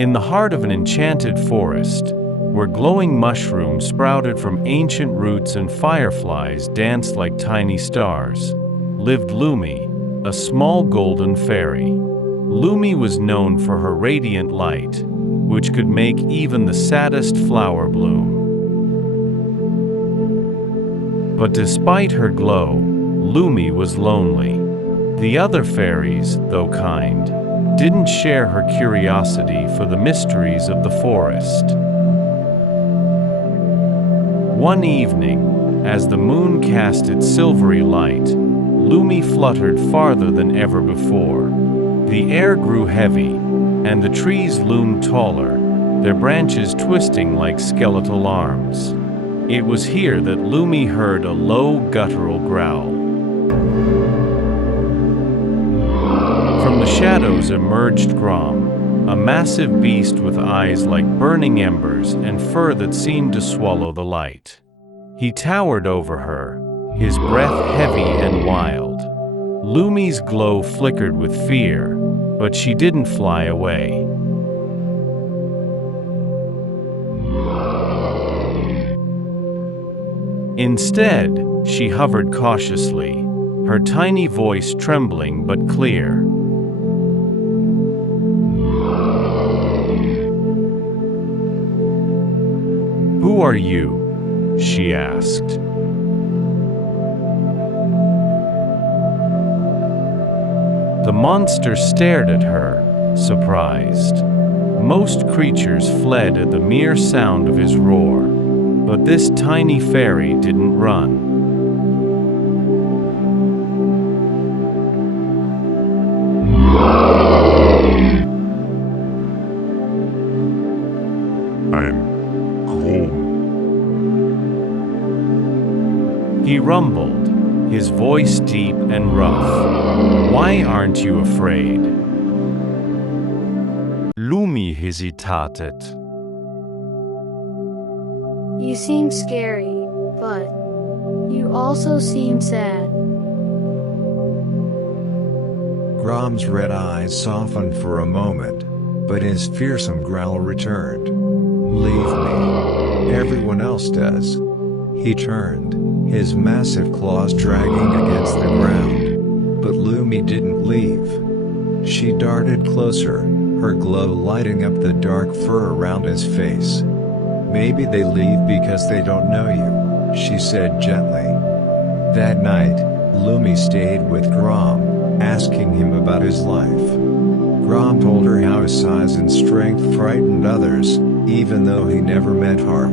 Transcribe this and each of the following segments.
In the heart of an enchanted forest, where glowing mushrooms sprouted from ancient roots and fireflies danced like tiny stars, lived Lumi, a small golden fairy. Lumi was known for her radiant light, which could make even the saddest flower bloom. But despite her glow, Lumi was lonely. The other fairies, though kind, didn't share her curiosity for the mysteries of the forest. One evening, as the moon cast its silvery light, Lumi fluttered farther than ever before. The air grew heavy, and the trees loomed taller, their branches twisting like skeletal arms. It was here that Lumi heard a low, guttural growl. From the shadows emerged Grom, a massive beast with eyes like burning embers and fur that seemed to swallow the light. He towered over her, his breath heavy and wild. Lumi's glow flickered with fear, but she didn't fly away. Instead, she hovered cautiously, her tiny voice trembling but clear. "Who are you?" she asked. The monster stared at her, surprised. Most creatures fled at the mere sound of his roar, but this tiny fairy didn't run. I'm home. He rumbled, his voice deep and rough. "Why aren't you afraid?" Lumi hesitated. You seem scary, but you also seem sad. Grom's red eyes softened for a moment, but his fearsome growl returned. "Leave me. Everyone else does." He turned, his massive claws dragging against the ground. But Lumi didn't leave. She darted closer, her glow lighting up the dark fur around his face. "Maybe they leave because they don't know you," she said gently. That night, Lumi stayed with Grom, asking him about his life. Grom told her how his size and strength frightened others, even though he never meant harm.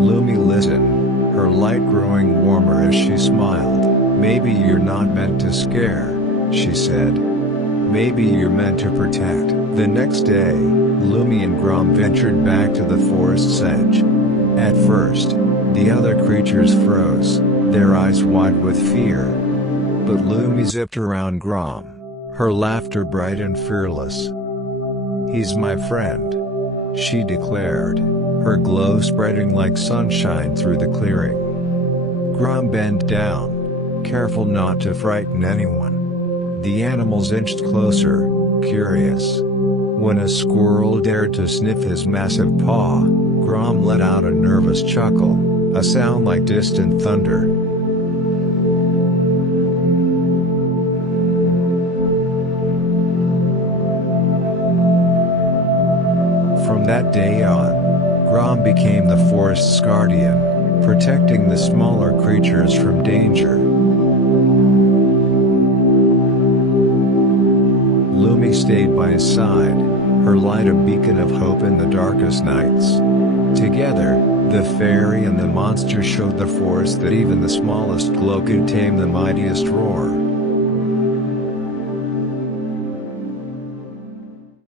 Lumi listened, her light growing warmer as she smiled. "Maybe you're not meant to scare," she said. "Maybe you're meant to protect." The next day, Lumi and Grom ventured back to the forest's edge. At first, the other creatures froze, their eyes wide with fear. But Lumi zipped around Grom, her laughter bright and fearless. "He's my friend," she declared, her glow spreading like sunshine through the clearing. Grom bent down, careful not to frighten anyone. The animals inched closer, curious. When a squirrel dared to sniff his massive paw, Grom let out a nervous chuckle, a sound like distant thunder. From that day on, Grom became the forest's guardian, protecting the smaller creatures from danger. Lumi stayed by his side, her light a beacon of hope in the darkest nights. Together, the fairy and the monster showed the forest that even the smallest glow could tame the mightiest roar.